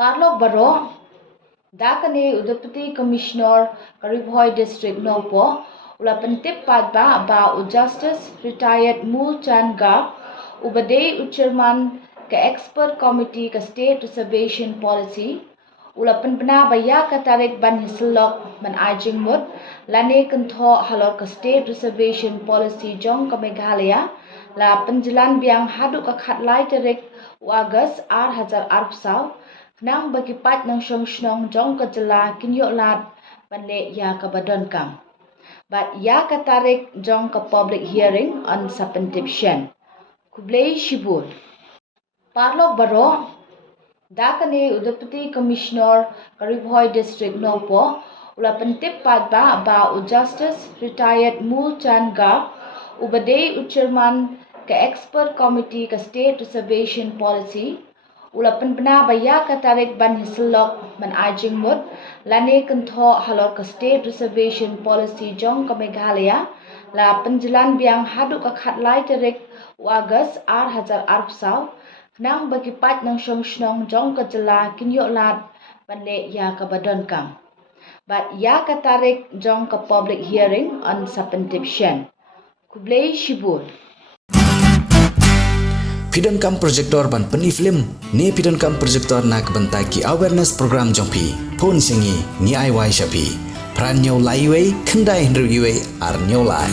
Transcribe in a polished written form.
Parlok Baro, Dakane Udapati Commissioner Bhoi District Nongpoh, Ula Pentip Padba about Justice Retired Mul Chan Gap, Ubade Ucherman ke Expert Committee ke State Reservation Policy, Ula Penbena Baya Katarik Ban Syllok Man Jingmut, Lane Kynthohhalor ke State Reservation Policy Jong ke Meghalaya, La Pynjlan Biang Haduk ke Khatlai Terik August Hazar Arpsau, Nang bagi pat nang shnong jong ke jela Kynthohhalor ban le Iaka badonkam. But Iaka tarik jong ke public hearing on Sapentipshan. Kublai Shibur. Parlok Baro, Dakane Udapati Commissioner Bhoi District Nongpoh, Ula Pentip Padba about Justice Retired Mul Chan Gap, Ubade Ucherman ke Expert Committee ke State Reservation Policy, Ula Penbena Baya Katarik Ban Syllok Man Jingmut, Lane Kynthohhalor ke State Reservation Policy Jong ke Meghalaya, La Pynjlan Biang Haduk ke Khatlai Terik August Hazar Arpsau, Nang bagi pat nang shnong jong ke jela Kynthohhalor ban le Iaka badonkam. But Iaka tarik jong ke public hearing on Sapentipshan. Kublai Shibur. Pidankam projector ban peni film ne pidankam projector nak bentaki awareness program jongpi phun singi ni ai wai shapi pran nyau lai wei khandai hndru iwe ar nyau lai